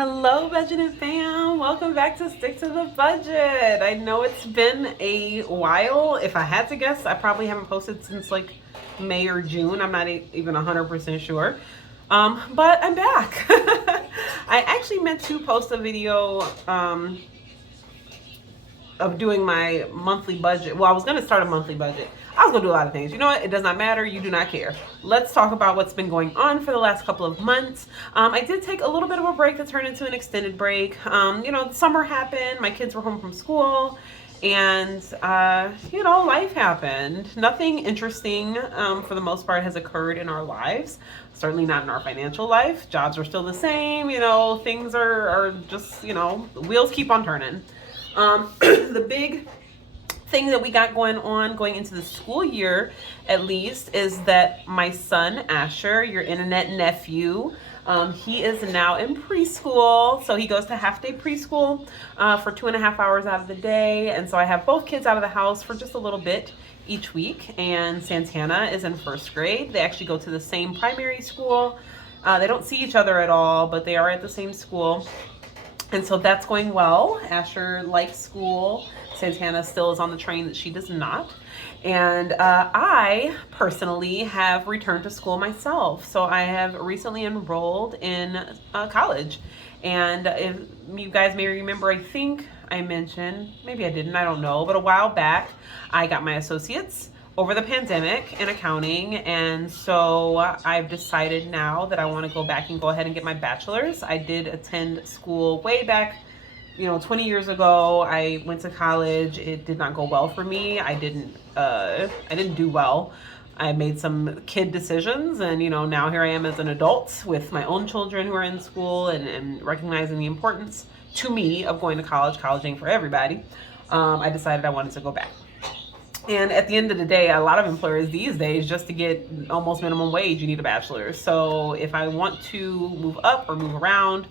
Hello, budgeted fam. Welcome back to Stick to the Budget. I know it's been a while. If I had to guess, I probably haven't posted since like May or June. I'm not even 100% sure. But I'm back. I actually meant to post a video of doing my monthly budget. Well, I was going to start a monthly budget. I was going to do a lot of things. You know what? It does not matter. You do not care. Let's talk about what's been going on for the last couple of months. I did take a little bit of a break that turned into an extended break. Summer happened. My kids were home from school. And, life happened. Nothing interesting, for the most part, has occurred in our lives. Certainly not in our financial life. Jobs are still the same. Things are just, the wheels keep on turning. The big thing that we got going into the school year, at least, is that my son Asher, your internet nephew, he is now in preschool. So he goes to half day preschool for 2.5 hours out of the day, and so I have both kids out of the house for just a little bit each week. And Santana is in first grade. They actually go to the same primary school. They don't see each other at all, but they are at the same school. And so that's going well. Asher likes school. Santana still is on the train that she does not. And I personally have returned to school myself. So I have recently enrolled in college. And if you guys may remember, I think I mentioned, maybe I didn't, I don't know, but a while back, I got my associates over the pandemic in accounting, and so I've decided now that I want to go back and go ahead and get my bachelor's. I did attend school way back, 20 years ago. I went to college. It did not go well for me. I didn't do well. I made some kid decisions, and now here I am as an adult with my own children who are in school, and recognizing the importance to me of going to college. College ain't for everybody. I decided I wanted to go back. And at the end of the day, a lot of employers these days, just to get almost minimum wage, you need a bachelor's. So if I want to move up or move around,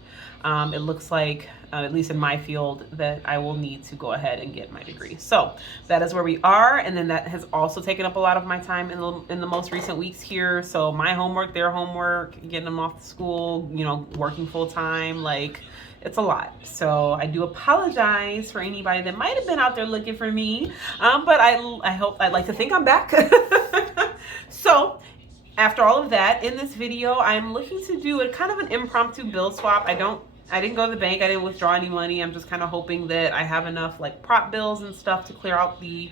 it looks like, at least in my field, that I will need to go ahead and get my degree. So that is where we are. And then that has also taken up a lot of my time in the most recent weeks here. So my homework, their homework, getting them off to school, working full time, it's a lot. So I do apologize for anybody that might have been out there looking for me. But I'd like to think I'm back. So after all of that, in this video, I'm looking to do a kind of an impromptu bill swap. I didn't go to the bank. I didn't withdraw any money. I'm just kind of hoping that I have enough prop bills and stuff to clear out the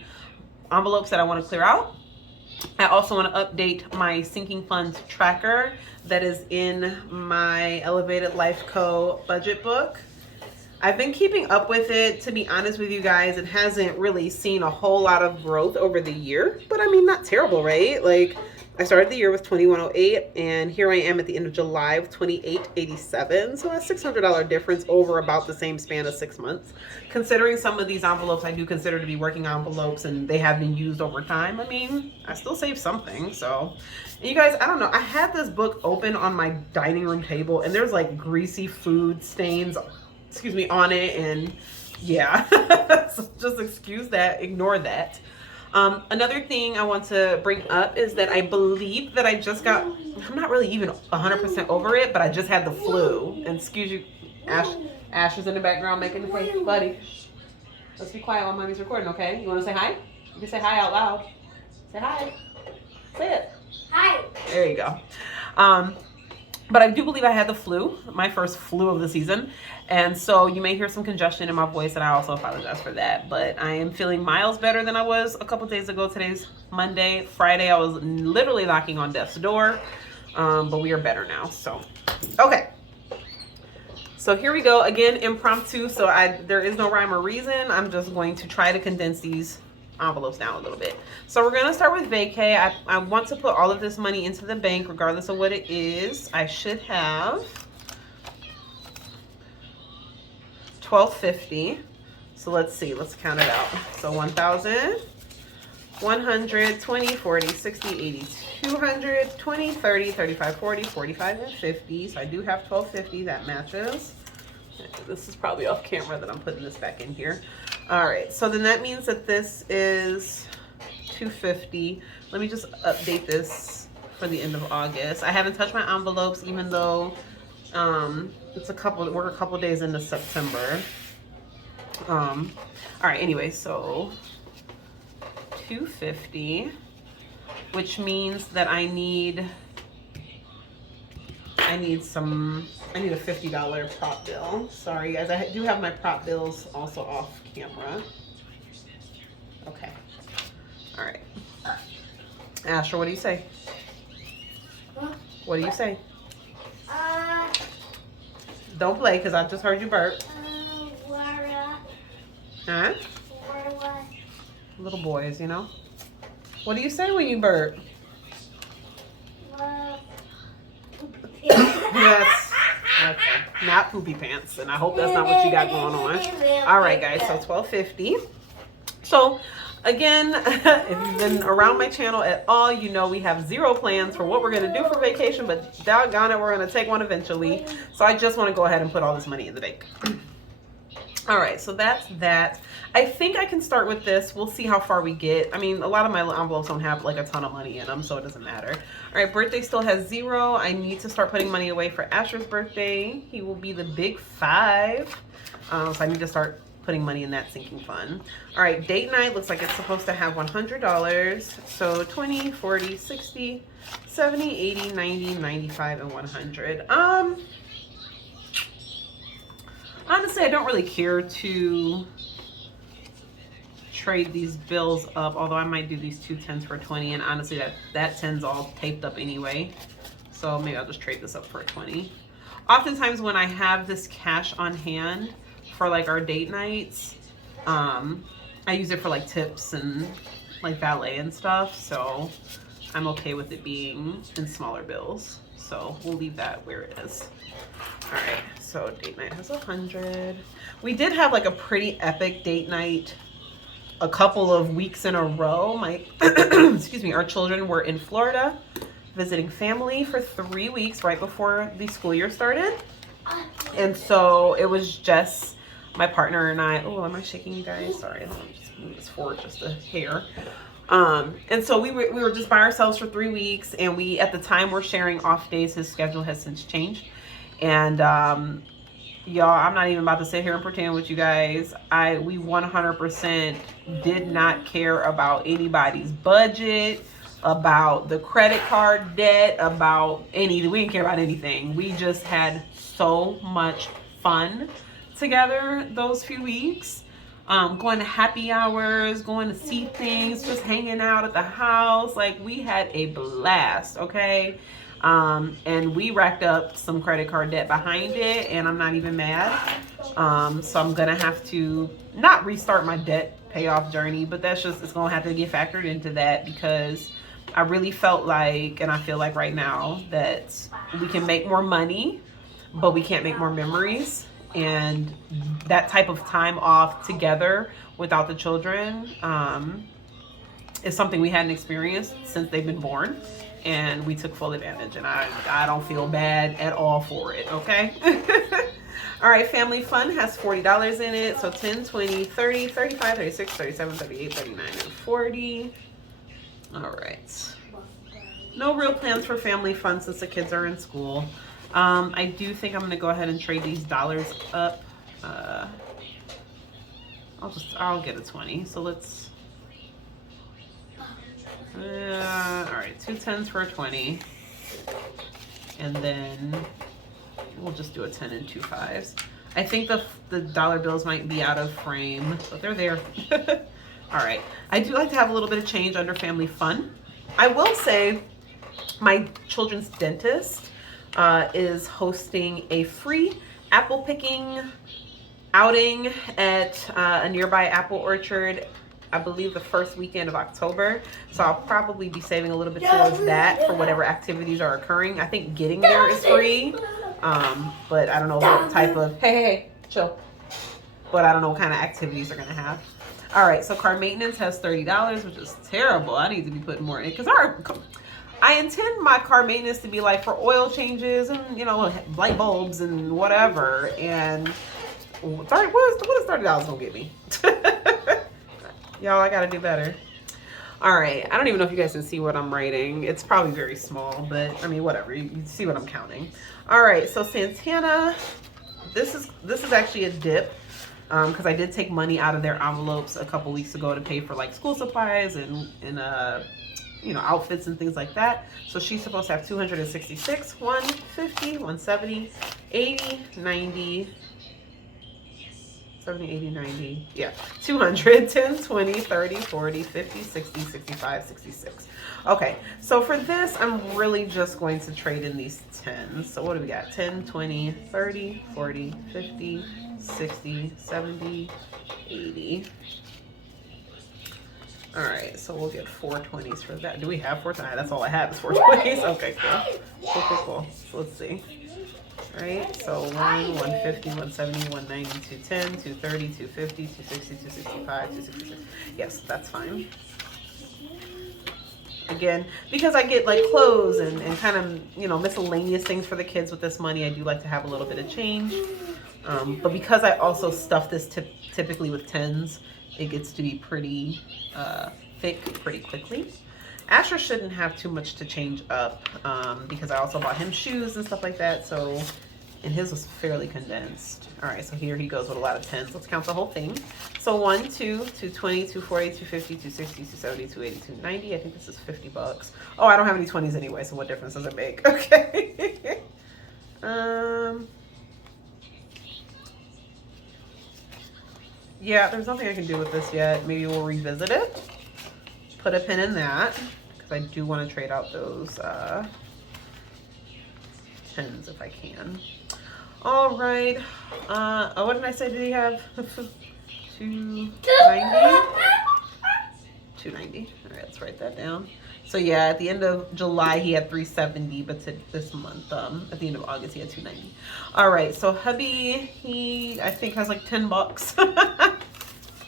envelopes that I want to clear out. I also want to update my sinking funds tracker that is in my Elevated Life Co. budget book. I've been keeping up with it. To be honest with you guys, it hasn't really seen a whole lot of growth over the year, but I mean, not terrible, right? I started the year with 2108, and here I am at the end of July with 2887. So a $600 difference over about the same span of 6 months. Considering some of these envelopes I do consider to be working envelopes and they have been used over time, I mean, I still saved something. So, and you guys, I don't know. I had this book open on my dining room table, and there's greasy food stains, on it, and yeah, so just excuse that, ignore that. Another thing I want to bring up is that I believe that I'm not really even 100% over it, but I just had the flu. And excuse you, Ash is in the background making the face. Buddy, let's be quiet while mommy's recording, okay? You want to say hi? You can say hi out loud. Say hi. Say it. Hi. There you go. But I do believe I had the flu, my first flu of the season. And so you may hear some congestion in my voice, and I also apologize for that. But I am feeling miles better than I was a couple days ago. Today's Monday. Friday, I was literally knocking on death's door. But we are better now. So, okay. So here we go. Again, impromptu. So there is no rhyme or reason. I'm just going to try to condense these envelopes down a little bit. So we're going to start with vacay. I want to put all of this money into the bank regardless of what it is. I should have $12.50. So let's see, let's count it out. So 1,000, 100, 20, 40, 60, 80, 200, 20, 30, 35, 40, 45, and 50. So I do have $12.50. That matches. This is probably off camera that I'm putting this back in here. All right, so then that means that this is $250. Let me just update this for the end of August. I haven't touched my envelopes, even though We're a couple days into September. All right, anyway, so $250, which means that I need a $50 prop bill. Sorry guys, I do have my prop bills also off camera. Okay. All right. Asher, what do you say? What do you say? Don't play, because I just heard you burp. Huh? Little boys, you know. What do you say when you burp? Yes. Okay. Not poopy pants, and I hope that's not what you got going on. All right, guys. So $12.50. So again, if you've been around my channel at all, you know we have zero plans for what we're gonna do for vacation, but doggone it, we're gonna take one eventually. So I just want to go ahead and put all this money in the bank. All right, so that's that. I think I can start with this. We'll see how far we get. I mean, a lot of my envelopes don't have like a ton of money in them, so it doesn't matter. All right, birthday still has 0. I need to start putting money away for Asher's birthday. He will be the big 5. So I need to start putting money in that sinking fund. All right, date night looks like it's supposed to have $100. So 20, 40, 60, 70, 80, 90, 95, and 100. Honestly, I don't really care to trade these bills up, although I might do these 2 10s for 20, and honestly that 10's all taped up anyway, so maybe I'll just trade this up for a 20. Oftentimes when I have this cash on hand for like our date nights, I use it for like tips and like valet and stuff, so I'm okay with it being in smaller bills, so we'll leave that where it is. All right, so date night has 100. We did have like a pretty epic date night a couple of weeks in a row. Excuse me, our children were in Florida visiting family for 3 weeks right before the school year started. And so it was just my partner and I. Oh, am I shaking you guys? Sorry, I'm just move this forward just a hair. And so we were just by ourselves for 3 weeks, and we at the time were sharing off days. His schedule has since changed. And y'all, I'm not even about to sit here and pretend with you guys. We 100% did not care about anybody's budget, about the credit card debt, about we didn't care about anything. We just had so much fun together those few weeks. Going to happy hours, going to see things, just hanging out at the house. Like, we had a blast, okay? And we racked up some credit card debt behind it, and I'm not even mad. So I'm gonna have to not restart my debt payoff journey, but it's gonna have to get factored into that, because I really felt like, and I feel like right now, that we can make more money, but we can't make more memories. And that type of time off together without the children is something we hadn't experienced since they've been born. And we took full advantage, and I don't feel bad at all for it, okay? All right, family fun has $40 in it. So 10, 20, 30, 35, 36, 37, 38, 39, and 40. All right. No real plans for family fun since the kids are in school. I do think I'm gonna go ahead and trade these dollars up. I'll get a 20. So let's, all right, 2 10s for a 20. And then we'll just do a 10 and 2 5s. I think the dollar bills might be out of frame, but they're there. All right, I do like to have a little bit of change under family fun. I will say my children's dentist is hosting a free apple picking outing at a nearby apple orchard, I believe the first weekend of October. So I'll probably be saving a little bit towards that for whatever activities are occurring. I think getting there is free, but I don't know what type of, hey, chill. But I don't know what kind of activities they're gonna have. All right, so car maintenance has $30, which is terrible. I need to be putting more in, because I intend my car maintenance to be like for oil changes and, you know, light bulbs and whatever. And what is $30 gonna get me? Y'all, I gotta do better. All right, I don't even know if you guys can see what I'm writing. It's probably very small, but I mean, whatever. You see what I'm counting. All right, so Santana, this is actually a dip, because I did take money out of their envelopes a couple weeks ago to pay for like school supplies and you know, outfits and things like that. So she's supposed to have 266, 150, 170, 80, 90, 70, 80, 90, yeah, 200, 10, 20, 30, 40, 50, 60, 65, 66. Okay, so for this, I'm really just going to trade in these 10s. So what do we got? 10, 20, 30, 40, 50, 60, 70, 80. All right, so we'll get 420s for that. Do we have 420s? That's all I have is 420s. Okay, cool. So let's see. All right, so 150, 170, 190, 210, 230, 250, 260, 265, 266. Yes, that's fine. Again, because I get like clothes and kind of, you know, miscellaneous things for the kids with this money, I do like to have a little bit of change. But because I also stuff this typically with 10s, it gets to be pretty thick pretty quickly. Asher shouldn't have too much to change up, because I also bought him shoes and stuff like that. So, and his was fairly condensed. All right, so here he goes with a lot of 10s. Let's count the whole thing. So 1, 2, 220, 240, 250, 260, 270, 280, 290. I think this is $50. Oh, I don't have any 20s anyway, so what difference does it make? Okay. Yeah, there's nothing I can do with this yet. Maybe we'll revisit it. Put a pin in that, because I do want to trade out those 10s if I can. All right. What did I say? Did he have 290? 290. All right, let's write that down. So yeah, at the end of July he had 370, but this month, at the end of August he had 290. All right, so hubby, he I think has like $10,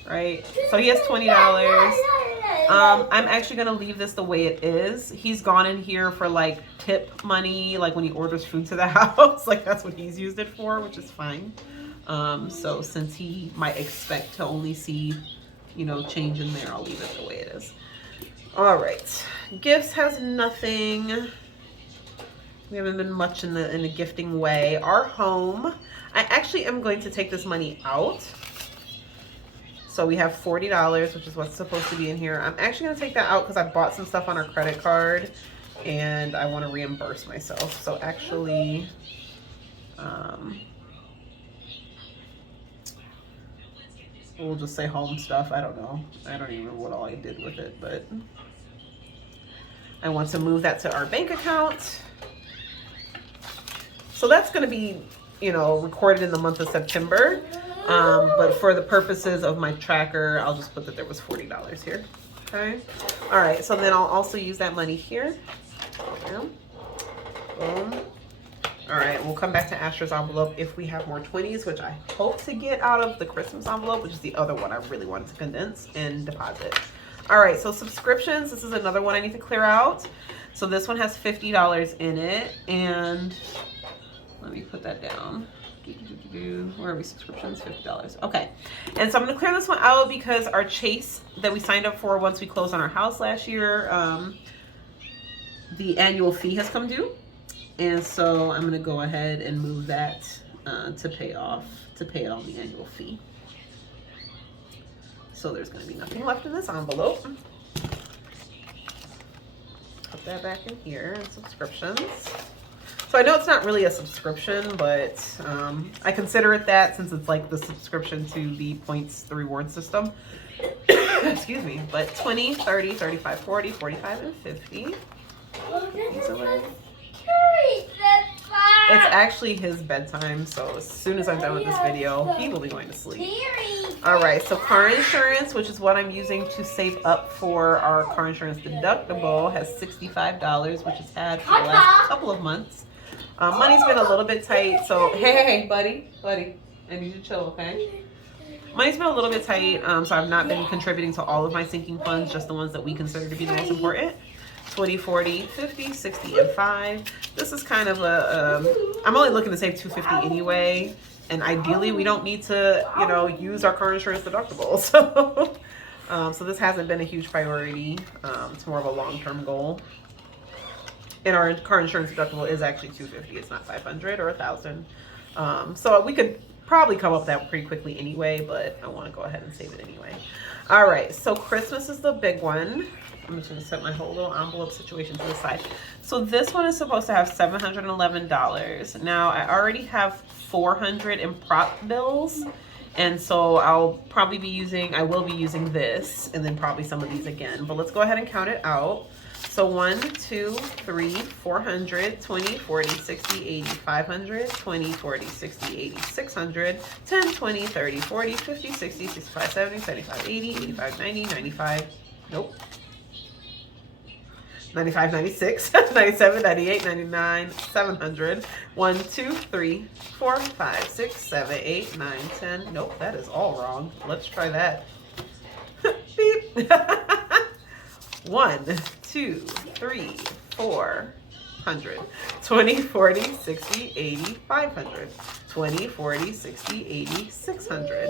right? So he has $20. I'm actually gonna leave this the way it is. He's gone in here for like tip money, like when he orders food to the house, like that's what he's used it for, which is fine. So since he might expect to only see, you know, change in there, I'll leave it the way it is. All right, gifts has nothing. We haven't been much in the gifting way. Our home, I actually am going to take this money out. So we have $40, which is what's supposed to be in here. I'm actually gonna take that out because I bought some stuff on our credit card and I wanna reimburse myself. So actually, we'll just say home stuff. I don't know. I don't even know what all I did with it, but I want to move that to our bank account. So that's going to be, you know, recorded in the month of September. But for the purposes of my tracker, I'll just put that there was $40 here. Okay. All right. So then I'll also use that money here. Boom. All right, we'll come back to Asher's envelope if we have more 20s, which I hope to get out of the Christmas envelope, which is the other one I really wanted to condense and deposit. All right, so subscriptions, this is another one I need to clear out. So this one has $50 in it, and let me put that down. Where are we? Subscriptions, $50. Okay, and so I'm gonna clear this one out because our Chase that we signed up for once we closed on our house last year, the annual fee has come due. And so I'm gonna go ahead and move that to pay it on the annual fee. So there's gonna be nothing left in this envelope. Put that back in here, subscriptions. So I know it's not really a subscription, but I consider it that since it's like the subscription to the points, the reward system. Excuse me, but 20, 30, 35, 40, 45, and 50. These away. It's actually his bedtime, so as soon as I'm done with this video, he will be going to sleep. All right, so car insurance, which is what I'm using to save up for our car insurance deductible, has $65, which it's had for the last couple of months. Money's been a little bit tight, so hey, buddy, I need you to chill, okay? Money's been a little bit tight, so I've not been contributing to all of my sinking funds, just the ones that we consider to be the most important. 20, 40, 50, 60, and 5. This is kind of I'm only looking to save $250 anyway, and ideally we don't need to, you know, use our car insurance deductible. So So this hasn't been a huge priority. It's more of a long-term goal. And our car insurance deductible is actually $250. It's not $500 or $1,000. So we could probably come up with that pretty quickly anyway, but I want to go ahead and save it anyway. All right, so Christmas is the big one. I'm just going to set my whole little envelope situation to the side. So this one is supposed to have $711. Now, I already have $400 in prop bills. And so I will be using this and then probably some of these again. But let's go ahead and count it out. So 1, 2, 3, 400, 20, 40, 60, 80, 500, 20, 40, 60, 80, 600, 10, 20, 30, 40, 50, 60, 65, 70, 75, 80, 85, 90, 95, nope. 95, 96, 97, 98, 99, 700, 1, 2, 3, 4, 5, 6, 7, 8, 9, 10. Nope, that is all wrong. Let's try that. Beep. 1, 2, 3, 400, 20, 40, 60, 80, 500, 20, 40, 60, 80, 600,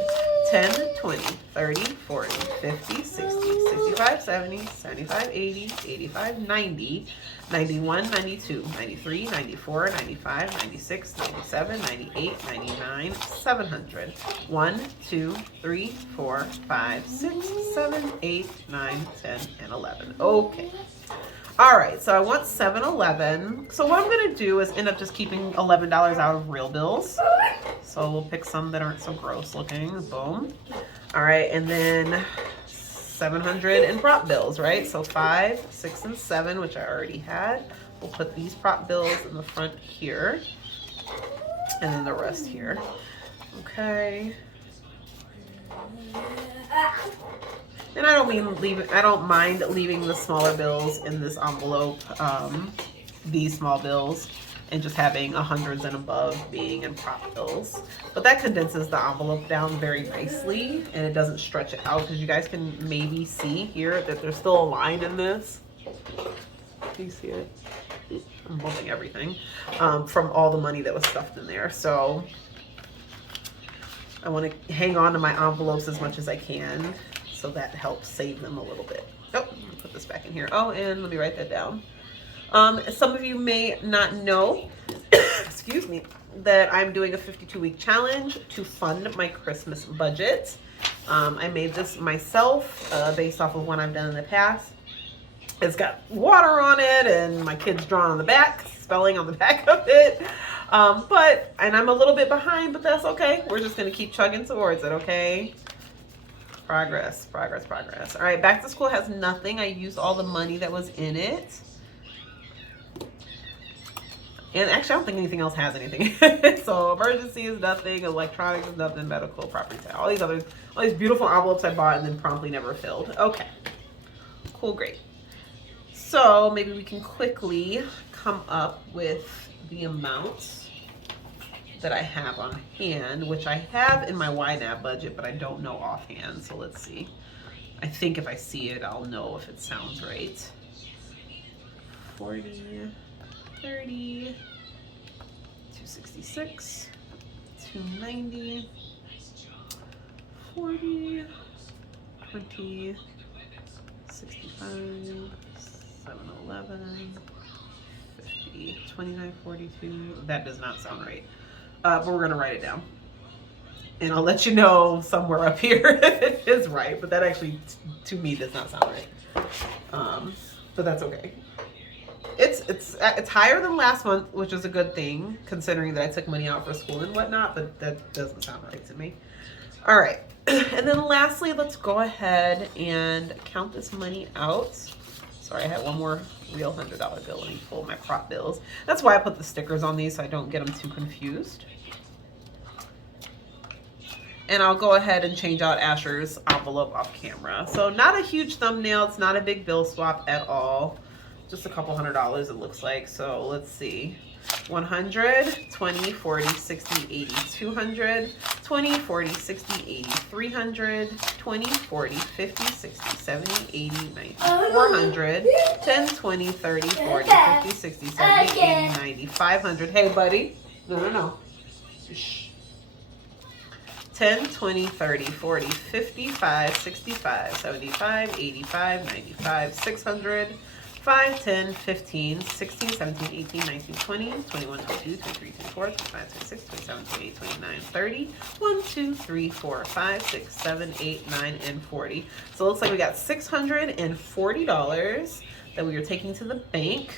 10, 20, 30, 40, 50, 60, 65, 70, 75, 80, 85, 90, 91, 92, 93, 94, 95, 96, 97, 98, 99, 700, 1, 2, 3, 4, 5, 6, 7, 8, 9, 10, and 11. Okay. All right, so I want $711. So what I'm gonna do is end up just keeping $11 out of real bills. So we'll pick some that aren't so gross looking. Boom. All right, and then 700 in prop bills, right? So 5, 6, and 7, which I already had. We'll put these prop bills in the front here, and then the rest here. Okay. And I don't mind leaving the smaller bills in this envelope, these small bills, and just having 100s and above being in prop bills. But that condenses the envelope down very nicely, and it doesn't stretch it out, because you guys can maybe see here that there's still a line in this. Do you see it? I'm bumping everything from all the money that was stuffed in there. So I want to hang on to my envelopes as much as I can. So that helps save them a little bit. Oh, let me put this back in here. Oh, and let me write that down. Some of you may not know, excuse me, that I'm doing a 52-week challenge to fund my Christmas budget. I made this myself based off of what I've done in the past. It's got water on it and my kids drawn on the back, spelling on the back of it. And I'm a little bit behind, but that's okay. We're just going to keep chugging towards it, okay? Progress, progress, progress. All right, back to school has nothing. I used all the money that was in it. And actually, I don't think anything else has anything. So emergency is nothing, electronics is nothing, medical, property tax, all these beautiful envelopes I bought and then promptly never filled. Okay, cool, great. So maybe we can quickly come up with the amounts that I have on hand, which I have in my YNAB budget, but I don't know offhand. So let's see. I think if I see it, I'll know if it sounds right. 40, 30, 266, 290, 40, 20, 65, 711, 50, 2942. That does not sound right. But we're going to write it down. And I'll let you know somewhere up here if it is right. But that actually, to me, does not sound right. But that's okay. It's higher than last month, which is a good thing, considering that I took money out for school and whatnot. But that doesn't sound right to me. All right. And then lastly, let's go ahead and count this money out. Sorry, I had one more real $100 bill. Let me pull my prop bills. That's why I put the stickers on these so I don't get them too confused. And I'll go ahead and change out Asher's envelope off camera. So not a huge thumbnail. It's not a big bill swap at all. Just a couple $100 it looks like. So let's see. 100, 20, 40, 60, 80, 200, 20, 40, 60, 80, 300, 20, 40, 50, 60, 70, 80, 90, 400, 10, 20, 30, 40, 50, 60, 70, 80, 90, 500. Hey, buddy. No. Shh. 10, 20, 30, 40, 55, 65, 75, 85, 95, 600, 5, 10, 15, 16, 17, 18, 19, 20, 21, 22, 23, 24, 25, 26, 27, 28, 29, 30, 1, 2, 3, 4, 5, 6, 7, 8, 9, and 40. So it looks like we got $640 that we are taking to the bank.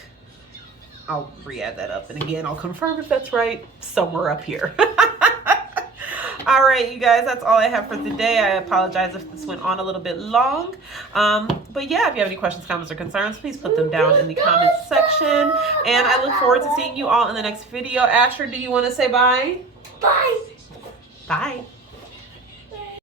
I'll re-add that up, and again, I'll confirm if that's right somewhere up here. All right, you guys, that's all I have for today. I apologize if this went on a little bit long. But yeah, if you have any questions, comments, or concerns, please put them down in the comments section. And I look forward to seeing you all in the next video. Asher, do you want to say bye? Bye. Bye.